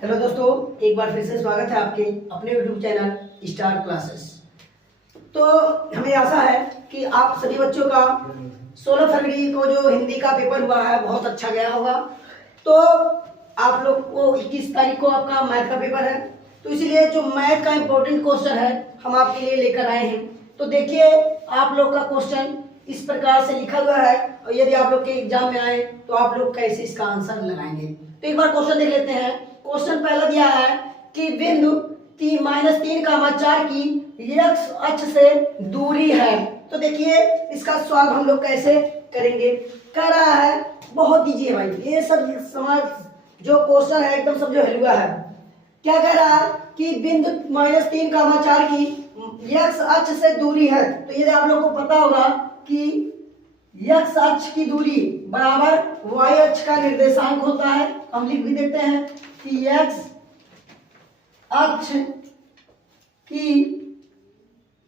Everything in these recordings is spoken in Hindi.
हेलो दोस्तों, एक बार फिर से स्वागत है आपके अपने YouTube चैनल स्टार क्लासेस। तो हमें आशा है कि आप सभी बच्चों का 16 फरवरी को जो हिंदी का पेपर हुआ है बहुत अच्छा गया होगा। तो आप लोग को 21 तारीख को आपका मैथ का पेपर है, तो इसीलिए जो मैथ का इम्पोर्टेंट क्वेश्चन है हम आपके लिए लेकर आए हैं। तो देखिए, आप लोग का क्वेश्चन इस प्रकार से लिखा हुआ है और यदि आप लोग के एग्जाम में आए तो आप लोग कैसे इसका आंसर लगाएंगे। तो एक बार क्वेश्चन देख लेते हैं। क्वेश्चन पहला दिया है कि बिंदु -3,4 की x अक्ष से दूरी है। तो देखिए इसका सवाल हम लोग कैसे करेंगे। कह रहा है बहुत इजी है भाई, ये सब समाज जो क्वेश्चन है एकदम सब जो हलवा है। क्या कह रहा है कि बिंदु -3,4 की x अक्ष से दूरी है। तो ये आप लोग को पता होगा कि x अक्ष की दूरी बराबर y अक्ष का निर्देशांक होता है। हम लिख भी देते हैं कि x अक्ष की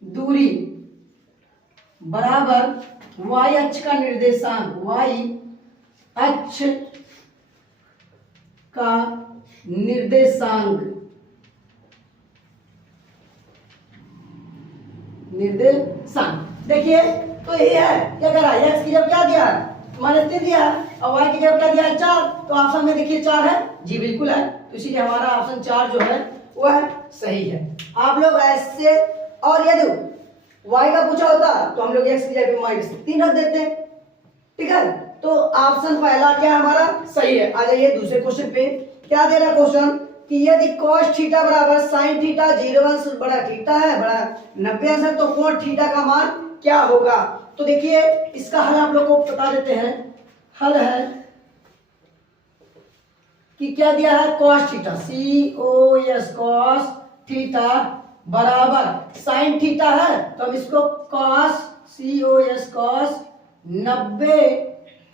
दूरी बराबर y अक्ष का निर्देशांक, y अक्ष का निर्देशांक देखिए। तो ये है क्या कर रहा है, x की जब क्या दिया है -3 दिया है और y की जब क्या दिया है 4। तो ऑप्शन में देखिए 4 है, जी बिल्कुल है। तो इसीलिए हमारा ऑप्शन 4 जो है वह सही है। आप लोग ऐसे, और यदि y का पूछा होता तो हम लोग x की जगह -3 रख देते, ठीक है। तो ऑप्शन पहला क्या हमारा सही है। आ जाइए दूसरे क्वेश्चन पे। क्या दे रहा क्वेश्चन कि यदि cos थीटा बराबर sin थीटा 0 अंश बड़ा थीटा है बड़ा 90 अंश है, तो कोण थीटा का मान क्या होगा। तो देखिए इसका हल आप लोग को बता देते हैं। हल है कि क्या दिया है, cos theta COS cos theta बराबर sin थीटा है, तो हम इसको cos COS cos 90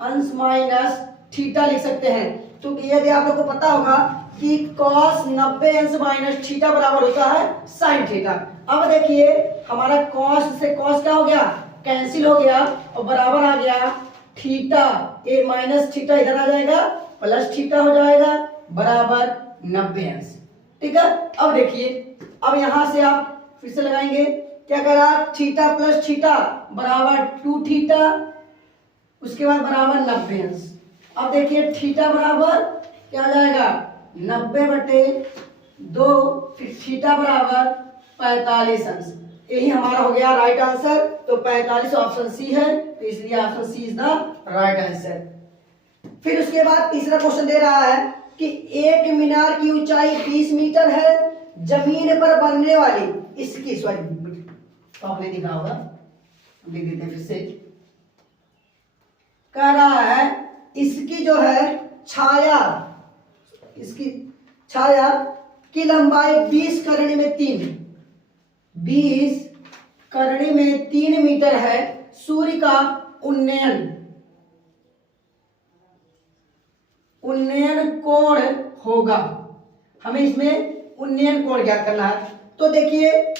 अंश माइनस थीटा लिख सकते हैं। तो यदि आप लोग को पता होगा कि cos 90 अंश माइनस थीटा बराबर होता है sin थीटा। अब देखिए हमारा cos से cos क्या हो गया, कैंसिल हो गया और बराबर आ गया थीटा, ए माइनस थीटा इधर आ जाएगा प्लस थीटा हो जाएगा बराबर 90 अंश, ठीक है। अब देखिए, अब यहां से आप फिर से लगाएंगे। क्या कर रहा, थीटा प्लस थीटा बराबर 2 थीटा, उसके बाद बराबर 90 अंश। अब देखिए थीटा बराबर क्या आ जाएगा 90/2, फिर थीटा बराबर 45 अंश। यही हमारा हो गया राइट आंसर। तो 45 ऑप्शन सी है, तो इसलिए option C is the right answer. फिर उसके बाद तीसरा क्वेश्चन दे रहा है कि एक मीनार की ऊंचाई 20 मीटर है, जमीन पर बनने वाली इसकी, सॉरी तो आपने दिखा होगा, लिख देते हैं फिर से। कह रहा है इसकी जो है छाया, इसकी छाया की लंबाई 20 करणी में 3 मीटर है। सूर्य का उन्नयन कोण होगा। हमें इसमें उन्नयन कोण ज्ञात करना है। तो देखिए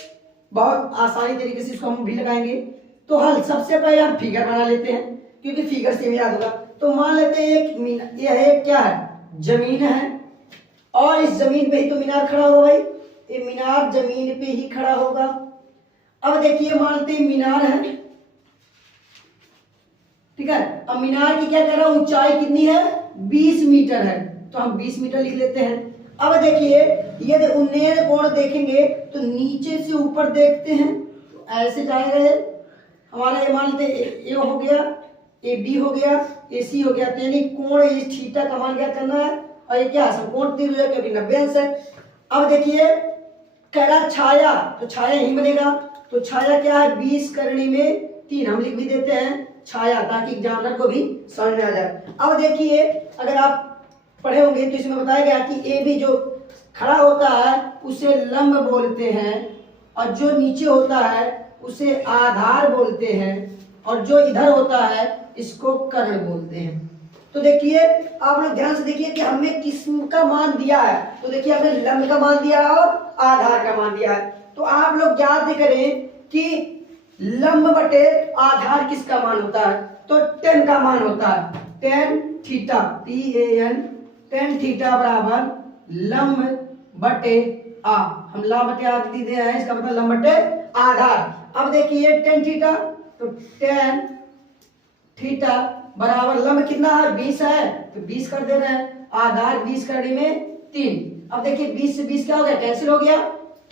बहुत आसानी तरीके से इसको हम भी लगाएंगे। तो हल सबसे पहले हम फिगर बना लेते हैं, क्योंकि फिगर से याद होगा। तो मान लेते हैं एक क्या है, जमीन है, और इस जमीन पे ही तो मीनार खड़ा होगा भाई, ये मीनार जमीन पे ही खड़ा होगा। अब देखिए मानते हैं मीनार है, ठीक है। अब मीनार की क्या कह रहा है, ऊंचाई कितनी है 20 मीटर है, तो हम 20 मीटर लिख लेते हैं। अब देखिए यदि उन्नयन कोण देखेंगे तो नीचे से ऊपर देखते हैं तो ऐसे जाएगा ये हमारा, ये मान लेते ए हो गया, ए बी हो गया, ए सी हो गया। तो यानी कोण ये थीटा का मान क्या करना है, और ये क्या समकोण त्रिभुज क्योंकि 90 अंश है। अब देखिए कह रहा छाया, तो छाया यही बनेगा। तो छाया क्या है 20 करणी में 3, हम लिख भी देते हैं छाया, ताकि एग्जामिनर को भी समझ में आ जाए। अब देखिए अगर आप पढ़े होंगे तो इसमें बताया गया कि ए बी जो खड़ा होता है उसे लंब बोलते हैं, और जो नीचे होता है उसे आधार बोलते हैं, और जो इधर होता है इसको कर्ण बोलते हैं। तो देखिए आप लोग ध्यान से देखिए कि हमें किसका मान दिया है। तो देखिए हमने लंब का मान दिया है और आधार का मान दिया है। तो आप लोग याद करें कि लंब बटे आधार किसका मान होता है, तो tan का मान होता है tan theta, tan tan theta बराबर लंब बटे आ, हम ला बटे आ दे हैं, इसका मतलब लंब बटे आधार। अब देखिए टेन थीटा, तो टेन थीटा बराबर लंब कितना है 20 है, तो 20 कर दे रहे हैं, आधार 20 करने में 3। अब देखिए 20 से 20 क्या हो गया, कैंसिल हो गया,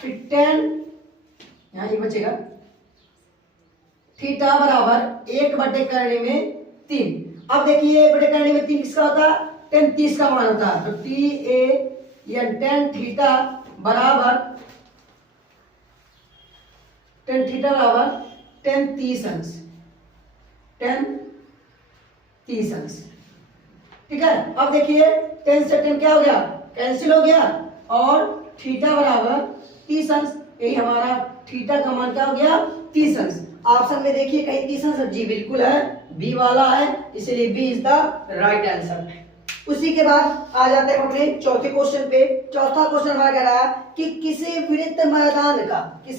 फिर टेन यहाँ ये बचेगा, थीटा बराबर 1 बटे करने में 3। अब देखिए 1 बटे करने में 3 किसका होता है, टेन 30 का मान होता है, तो टी ए या टेन थीटा बराबर टेन 30 अंश, टेन 30 अंश, ठीक है। अब देखिए 10 से 10 क्या हो गया, कैंसिल हो गया, और थीटा बराबर 30 अंश, यही हमारा थीटा का मान क्या हो गया 30 अंश। ऑप्शन में देखिए कहीं 30 अंश, जी बिल्कुल है, बी वाला है, इसलिए B is the right answer. उसी के बाद आ जाते हैं अपने चौथे क्वेश्चन पे। चौथा क्वेश्चन हमारा कह रहा है कि किसी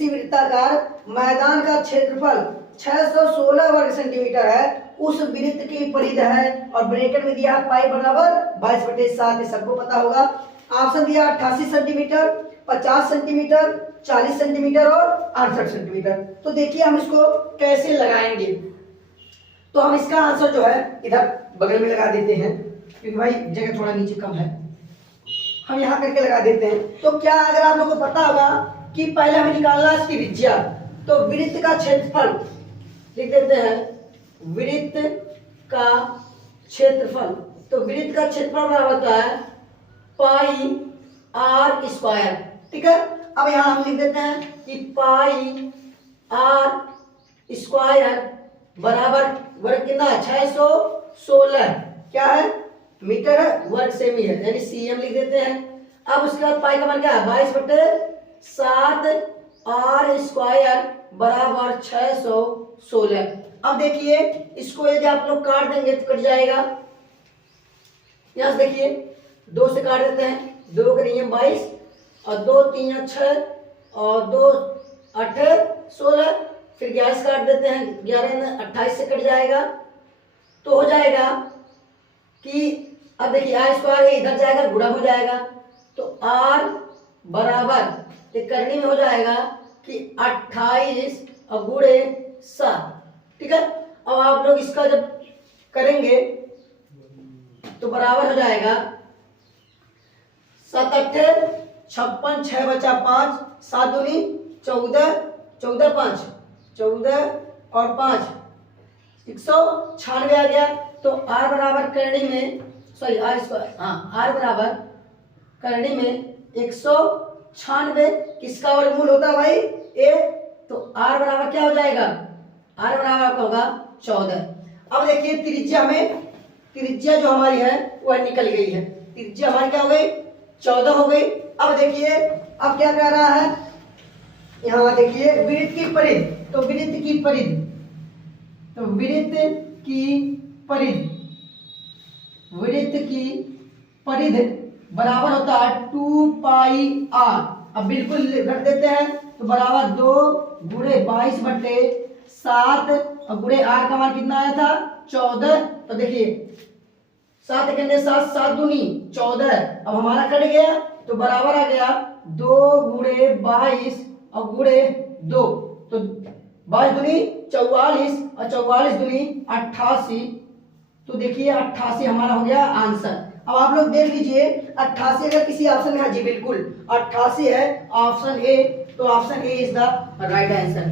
वृत्ताकार मैदान का क्षेत्रफल 616 वर्ग सेंटीमीटर है, उस वृत्त की परिधि है, और ब्रैकेट में दिया पाई बराबर 22/7, ये सबको पता होगा। ऑप्शन दिया 88 सेंटीमीटर, 50 सेंटीमीटर, 40 सेंटीमीटर और 68 सेंटीमीटर। तो देखिए हम इसको कैसे लगाएंगे, तो हम इसका आंसर जो है इधर बगल में लगा देते हैं, क्योंकि भाई जगह थोड़ा नीचे कम है, हम यहाँ करके लगा देते हैं। तो क्या अगर आप लोगों को पता होगा कि पहले हमें निकालना है इसकी त्रिज्या, तो वृत्त का क्षेत्रफल लिख देते हैं, वृत्त का क्षेत्रफल, तो वृत्त का क्षेत्रफल बराबर होता है पाई आर स्क्वायर, ठीक है। अब यहाँ हम लिख देते हैं कि पाई आर स्क्वायर बराबर वर्ग कितना है 616, क्या है मीटर है, वर्ग सेमी है, यानी सीएम लिख देते हैं। अब उसके बाद पाई का मान क्या है 22/7 आर स्क्वायर बराबर 616। अब देखिए इसको यदि आप लोग काट देंगे तो कट जाएगा, यहां से देखिए 2 से काट देते हैं, 2 करेंगे 22 और 2 3 6 और 2 8 16, फिर 11 से काट देते हैं, 11 28 से कट जाएगा, तो हो जाएगा कि अब देखिए आर स्क्वायर इधर जाएगा गुणा हो जाएगा, तो आर बराबर एक करने में हो जाएगा कि 28 और गुणे 7, ठीक है। अब आप लोग इसका जब करेंगे तो बराबर हो जाएगा 7 8 56, 6 बचा 5, 7 दूनी 14, 14 5 14 और 5 196 आ गया। तो आर बराबर करने में सॉरी आर स्क्वायर, हाँ आर बराबर करने में 196 किसका वर्गमूल होता है भाई ए, तो आर बराबर क्या हो जाएगा, आर बराबर आपका होगा 14। अब देखिए त्रिज्या जो हमारी है वह निकल गई है, त्रिज्या हमारी क्या हो गई 14 हो गई। अब देखिए अब क्या कह रहा है, यहाँ देखिए वृत्त की परिधि, तो वृत्त की परिधि, तो वृत्त की परिधि बराबर होता है 2 पाई आर। अब बिल्कुल रख देते हैं, तो बराबर 2 गुणे 22/7 और गुणे आर का मान कितना आया था 14। तो देखिए 7 करने 7 7 दूनी 14, अब हमारा कट गया तो बराबर आ गया 2 गुणे 22 और गुणे 2, तो 22 दूनी 44 और 44 दूनी 88, तो देखिए 88 हमारा हो गया आंसर। अब आप लोग देख लीजिए 88 अगर किसी ऑप्शन में है, जी बिल्कुल 88 है ऑप्शन ए, तो option A is the right answer.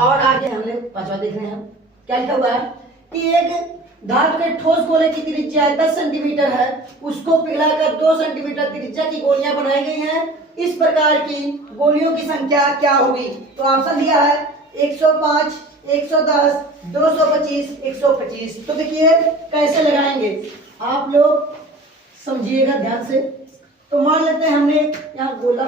और आगे हम लोग पांचवा देख रहे हैं, क्या लिखा हुआ है कि एक धातु के ठोस गोले की त्रिज्या 10 सेंटीमीटर है, उसको पिघलाकर 2 सेंटीमीटर त्रिज्या की गोलियां बनाई गई हैं, इस प्रकार की गोलियों की संख्या क्या होगी। तो ऑप्शन दिया है 105, 110, 225, 125। तो देखिए कैसे लगाएंगे आप लोग समझिएगा ध्यान से। तो मान लेते हैं हमने यहाँ गोला,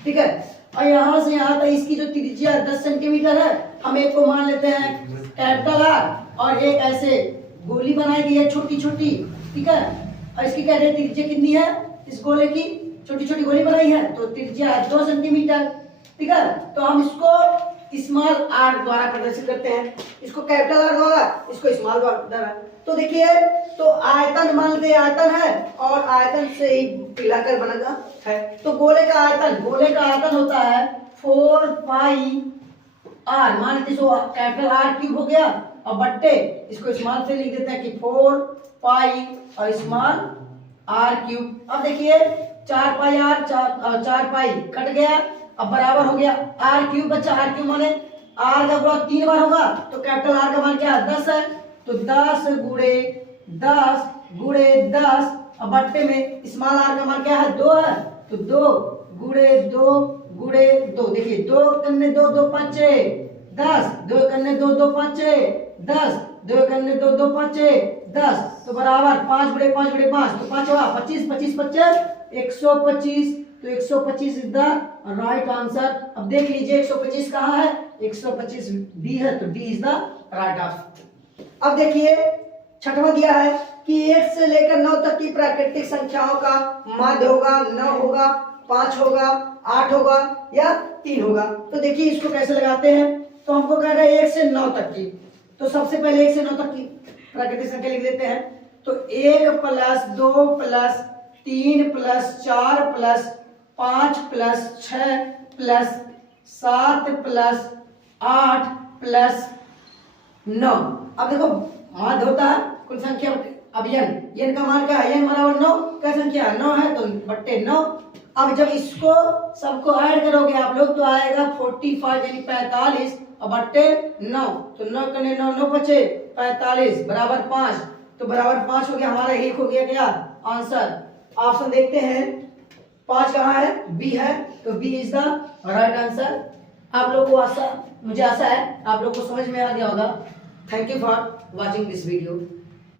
ठीक है, और यहाँ से यहाँ तक इसकी जो त्रिज्या 10 सेंटीमीटर है, हम एक को मान लेते हैं कैपिटल आर, और एक ऐसे गोली बनाई गई है छोटी छोटी, ठीक है, और इसकी कह रहे त्रिज्या कितनी है, इस गोले की छोटी छोटी गोली बनाई है तो त्रिज्या 2 सेंटीमीटर, ठीक है। तो हम इसको स्मॉल आर द्वारा प्रदर्शित करते हैं। इसको कैपिटल आर द्वारा, इसको स्मॉल द्वारा। तो देखिए, तो आयतन मान लीजिए आयतन है और आयतन से ही पिलाकर बना है। तो गोले का आयतन होता है 4 पाई आर, मान लीजिए जो कैपिटल आर क्यूब हो गया और बट्टे इसको स्मॉल से लिख देते हैं कि 4 पाई और स्मॉल आर क्यूब। अब देखिए 4 पाई आर, 4 पाई कट गया, अब बराबर हो गया आर क्यूब। बच्चा आर क्यूब माने आर का गुणा 3 बार होगा, तो कैपिटल आर का मान क्या है 10 है, तो 10 गुणे 10 अब बट्टे में स्मॉल आर का मान क्या है 2 है, तो 2 गुणे 2 देखिए 2 कन्ने 2 2 5 10, 2 कन्ने 2 2 5 10, 2 कन्ने 2 2 5 10, तो बराबर 5 गुणे 5 गुणे 5, तो 5 हुआ 25 25 25 125, तो 125 इज द राइट आंसर। अब देख लीजिए 125 कहाँ है, 125 डी है, तो D is the right answer. अब देखिए छठवां दिया है कि 1 से लेकर 9 तक की प्राकृतिक संख्याओं का माध्य होगा, 9 होगा, 5 होगा, 8 होगा या 3 होगा। तो देखिए इसको कैसे लगाते हैं, तो हमको कह रहे हैं 1 से 9 तक की, तो सबसे पहले 1 से 9 तक की प्राकृतिक संख्या लिख देते हैं। तो 1 plus 2 plus 3 plus 4 plus 5 plus 6 plus 7 plus 8 plus 9। अब देखो माध्य होता है कुल संख्या, अब n का मान क्या है, n बराबर 9 क्या संख्या है 9 है, तो बट्टे 9। अब जब इसको सबको ऐड करोगे आप लोग तो आएगा 45 यानी 45 और बट्टे 9, तो 9 कने 9 9 बचे 45 बराबर 5, तो बराबर 5 हो गया, हमारा एक हो गया क्या आंसर। ऑप्शन देखते हैं 5 कहाँ है, बी है, तो B is the right answer. आप लोग को मुझे आशा है आप लोग को समझ में आ गया होगा। Thank you for watching this video.